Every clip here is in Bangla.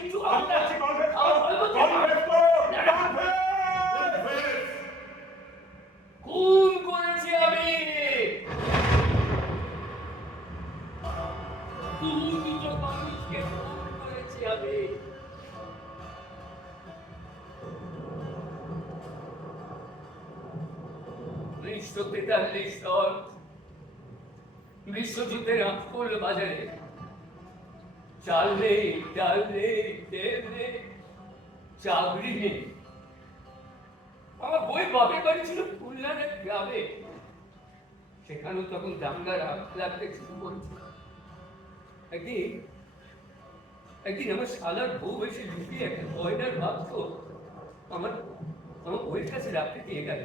কিচ্ছু হবে না। খুন করেছি আমি, দুটো মানুষকে খুন করেছি আমি। 1943 সাল বিশ্বযুদ্ধের আফুল বাজারে চাল নেই, ডাল নেই, তেল নেই, চাকরি নেই। আমার বই বাপের বাড়ি ছিল খুলনার এক গ্রামে। সেখানেও তখন দাঙ্গার আগ লাগতে শুরু করেছিল। একদিন আমার শালার বউ এসে লুকিয়ে একটা গয়নার বাক্স আমার আমার বইয়ের কাছে রাখতে দিয়ে গেল।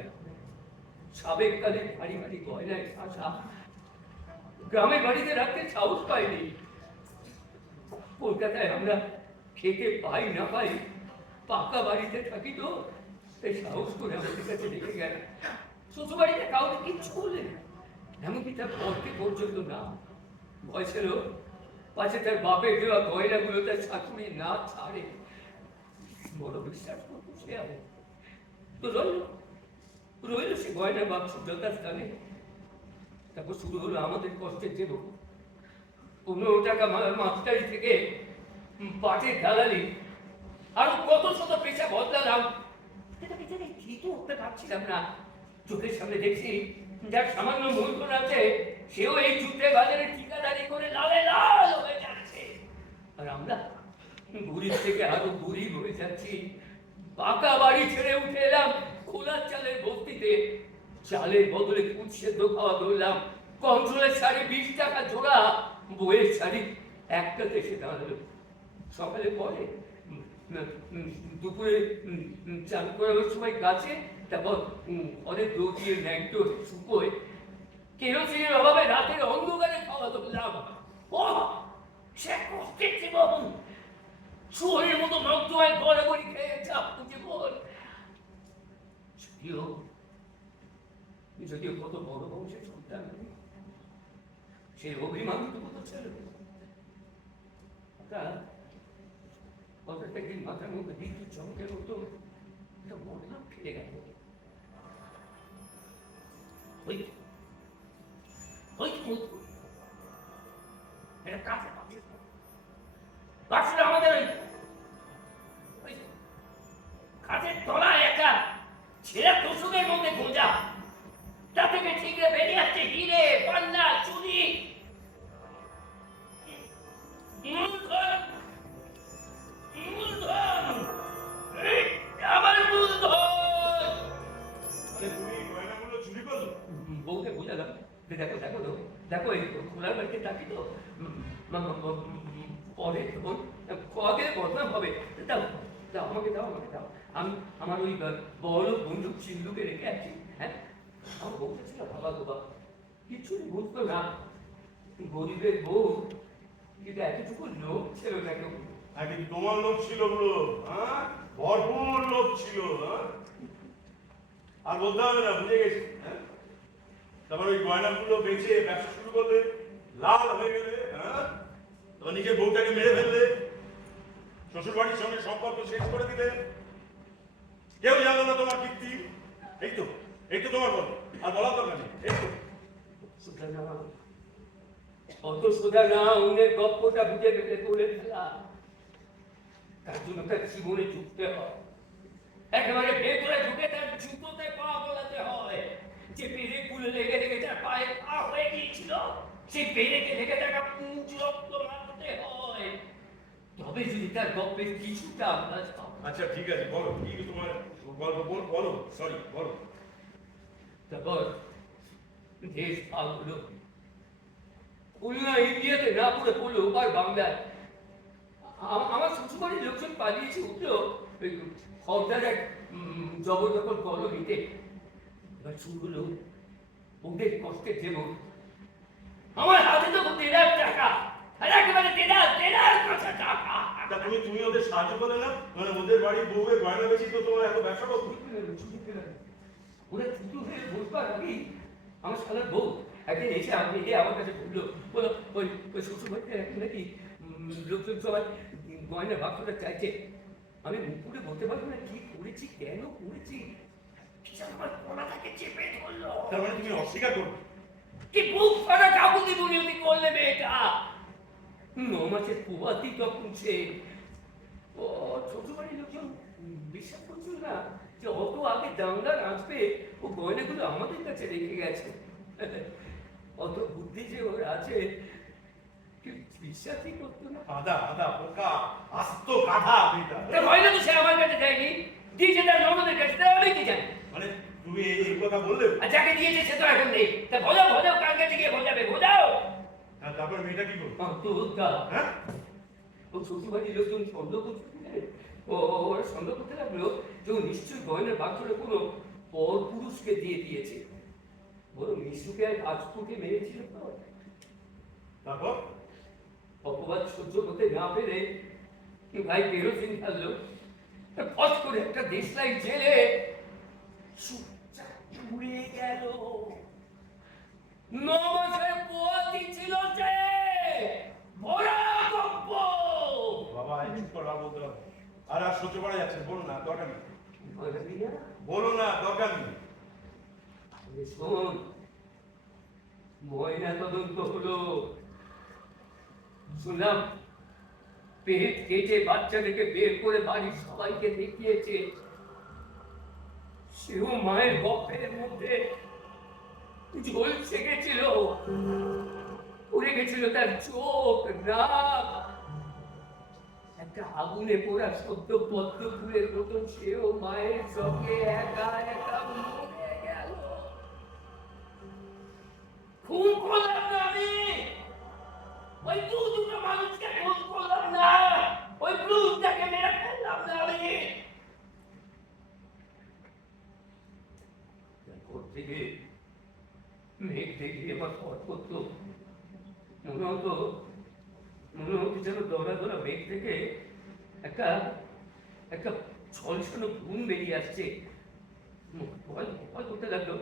সাবেক কালে ভারী ভারী গয়নায় শাসা, গ্রামের বাড়িতে রাখতে সাহস পাইনি। কলকাতায় আমরা খেতে পাই না পাই, পাকা বাড়িতে থাকি তো, তাই সাহস করে আমাদের কাছে রেখে গেল। শ্বশুর বাড়িতে কাউকে কিচ্ছু বললে না, এমনকি তার পরকে পর্যন্ত না। ভয় ছিল পাশে তার বাপের দেওয়া গয়নাগুলো তার শাশুড়ি না ছাড়ে। বড় বিশ্বাস করতো সে আমি। তো রইল সে গয়নার বাক্স যথাস্থানে। তারপর শুরু হলো আমাদের কষ্টের জীবন। 15 টাকা মাস্টারি থেকে পাটের দালালি, আরো কত শত পেশা বদলালাম, কিন্তু উঠতে পারছিলাম না। চোখের সামনে দেখছি যার সামান্য মূলধন আছে সেও এই যুদ্ধের বাজারে ঠিকাদারি করে লালে লাল হয়ে যাচ্ছে, আর আমরা গরিব থেকে আরো গরিব হয়ে যাচ্ছি। পাকা বাড়ি ছেড়ে উঠে এলাম খোলা চালের বস্তিতে। চালের বদলে কুচ সেদ্ধ খাওয়া ধরলাম। কন্ট্রোলের শাড়ি 20 টাকা জোড়া, বইয়ের শাড়ি একটাতে এসে দাঁড়ালো। সকালে পরে দুপুরে চান করার সময় গাছে, তারপর অনেক দৌড়িয়ে ন্যাংটো শুকোয় কেরোসিনের অভাবে রাতের অন্ধকারে খাওয়া ধরলাম। ও সে কষ্টের জীবন, শুয়োরের মতো নগ্নয় গড়াগড়ি খেয়ে চাপ জীবন। যদিও কত বড় বংশের সন্তান, সেই অভিমান তো কত ছিল। কথাটা একদিন মাথার মধ্যে বিদ্যুৎ চমকের মতো মনলাম ফিরে গেল। আমাদের কাঠের তলায় একটা ছেঁড়া তোষকের মধ্যে গোঁজা, তা থেকে ঠিকরে বেরিয়ে আসছে হিরে, পান্না, চুরি, আমার মূলধন। বউকে বোঝালাম, দেখো দেখো দেখো এই খোলার বাড়িতে থাকি তো, পরে কবে বদনাম হবে। দাও দাও, আমাকে দাও, আমাকে দাও। আমি আমার ওই বড় বন্দুক সিন্ধুকে রেখে আছি। হ্যাঁ, আমার বউকে ছিল বাবা বাবা, কিছুই বুঝতো না। গরিবের বউ, কিন্তু এতটুকু লোক ছিল না কেউ। তোমার লোক ছিল বলো, হ্যাঁ, ভরপুর লোক ছিল। আর বলতে হবে না, বুঝে গেছি। তারপর ওই গয়নাগুলো বেচে ব্যবসা শুরু করলে, লাল হয়ে গেলে, হ্যাঁ, তোমার নিজের বউটাকে মেরে ফেললে, শ্বশুর বাড়ির সঙ্গে সম্পর্ক শেষ করে দিলে, কেউ জানলো না তোমার কীর্তি। এই তো তোমার বল, আর বলার দরকার নেই। এই তো অত সোজা না, উনের গপ্পটা বুঝে ফেলে তুলে ফেলা। তার জন্য তার জীবনে ঢুকতে হয়, একেবারে ভেতরে ঢুকে তার জুতোতে পা গলাতে হয়। যে পেরেকগুলো লেগে লেগে তার পায়ে পা হয়ে গিয়েছিল, সেই পেরেকে লেগে তাকে পুঁজ রক্ত মারতে হয়, তবে যদি তার গল্পের কিছুটা আন্দাজ পাও। আচ্ছা ঠিক আছে, বলো কি তোমার গল্প, বলো, সরি বলো। তারপর দেশ ভাগ হলো, খুলনা ইন্ডিয়াতে না পড়ে পড়লো ওপার বাংলায়। আমার শ্বশুরবাড়ির লোকজন পালিয়েছে উঠলো ওই খবদার এক জবরদখল কলোনিতে। এবার শুরু হলো ওদের কষ্টের জীবন। আমার হাতে তো 1.5 লাখ টাকা, আর একেবারে 1.5 কোটি টাকা। তুমি ওদের সাহায্য করলে না? মানে ওদের বাড়ির বউয়ের গয়না বেশি তো তোমার এত ব্যবসা করতো। ওরা ছুটি হয়ে বসবার আগেই আমার শালার বউ একদিন এসে আমার কাছে বললো, ওই শ্বশুর বাড়িতে নাকি লোকজন সবাই গয়না বাক্সটা চাইছে। আমি মুকুরে বলতে পারবো না কি করেছি, কেন করেছি। কি যেন আমার গলাটাকে চেপে ধরলো। তার মানে তুমি অস্বীকার করবে? কি বুক ফাটা কাকুতি বুনিয়তি করলে মেয়েটা। 9 মাসের পোয়াতি তখন সে। ও শ্বশুরবাড়ির লোকজন বিশ্বাস করছিল না যে অত আগে দাঙ্গার আসবে, ও গয়নাগুলো আমাদের কাছে রেখে গেছে। অত বুদ্ধি যে ওর আছে কেউ বিশ্বাসই করতো না। আদা আদা বোকা, আস্ত গাধা মেয়েটা। তা গয়না তো সে আমার কাছে দেয়নি, দিয়েছে তার ননদের কাছে, তাই আমি কি জানি। মানে তুমি এই কথা বললে? আর যাকে দিয়েছে সে তো এখন নেই। তা বোঝাও বোঝাও, কার কাছে গিয়ে বোঝাবে, বোঝাও। তারপর মেয়েটা কি করবে? আত্মহত্যা। হ্যাঁ, ও শ্বশুরবাড়ির লোকজন সন্দেহ করছে, ওরা সন্দেহ করতে লাগলো যে ও নিশ্চয়ই গয়নার বাক্সটা কোনো পর পুরুষকে দিয়ে দিয়েছে। বড় মিশুকে আর আজপুকে মেরেছিল তো। তারপর অপবাদ সহ্য করতে না পেরে কি ভাই কেরোসিন ঢাললো, ফস করে একটা দেশলাই জেলে চুপচাপ পুড়ে গেল। 9 মাসের পোয়াতি ছিল সে, ভরা গপ্প। বাবা চুপ করা বলতে হবে। আর আর সহ্য করা যাচ্ছে না, বলো না, দরকার নেই। বলবি না? বলো না, দরকার নেই। শোন, ময়না তদন্ত হলো, শুনলাম পেট কেটে বাচ্চাটাকে বের করে বাড়ির সবাইকে দেখিয়েছে। সেও মায়ের গর্ভের মধ্যে ঝলসে গেছিল, পড়ে গেছিল তার চোখ, নাক। একটা আগুনে পোড়া সদ্য পদ্ম ফুলের মতন সেও মায়ের সঙ্গে একা একা মরে গেল। খুন করলাম না আমি, ওই দুটো মানুষকে খুন করলাম না, ওই ব্লুটাকে মেরে ফেললাম না আমি। তারপর থেকে মেঘ দেখলে আমার পথ করতো, মনে হতো যেন দৌড়া দৌড়া মেঘ থেকে একটা একটা ছলছানো ঘুম বেরিয়ে আসছে। ভয় ভয় করতে লাগলো।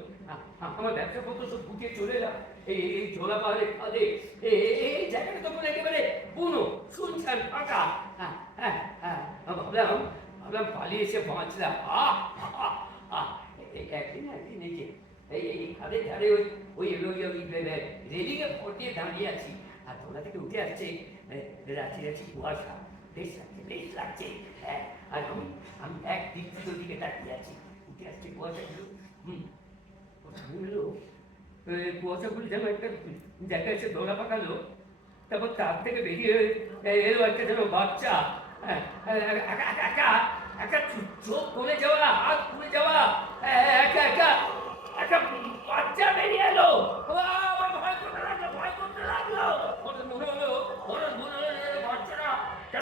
আমার ব্যবসা পত্র সব গুটিয়ে চলে এলাম এই ঝোলা পাহাড়ের খাদে। এই জায়গাটা তখন একেবারে বুনো শুনছান ফাঁকা। ভাবলাম পালিয়ে এসে বাঁচলাম। একদিন এই খাদের ধারে ওই রেলিং এ ভর দিয়ে দাঁড়িয়ে আছি, আর তোলা থেকে উঠে আসছে রাঁচি রাঁচি কুয়াশা। বেশ লাগছে। হ্যাঁ, আর আমি এক দিকে তাকিয়ে আছি, উঠে আসছে কুয়াশাগুলো। কুয়াশাগুলো যেন একটা জায়গায় এসে দোলা পাকালো। তারপর তার থেকে বেরিয়ে এলো একটা যেন বাচ্চা, একটা চোখ খুলে যাওয়া, হাত খুলে যাওয়া একটা বাচ্চা বেরিয়ে এলো। আমার ভয় করতে লাগলো। মনে হলো বাচ্চারা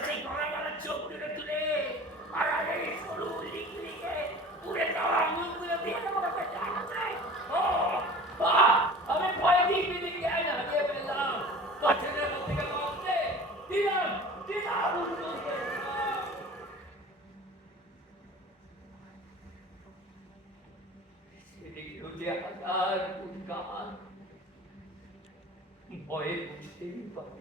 সেই গলা চোখ তুলে আর আগে সরু লিখে পুড়ে যাওয়া মুখগুলো দিয়ে দেবো। আমি ভয় দিকে হারিয়ে ফেললাম। বাচ্চাদের মধ্যে দিলাম ভয়ে বুঝতেই পারি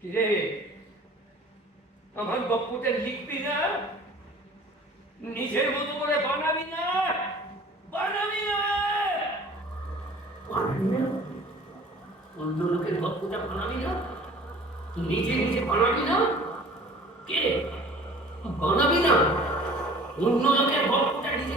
কিরে, আমার গপ্পটা লিখবি না? নিজের মতো করে বানাবি না? অন্য লোকের গপ্পটা বানাবি না? নিজে বানাবি না? কে বানাবি না? অন্য লোকের গপ্পটা নিজে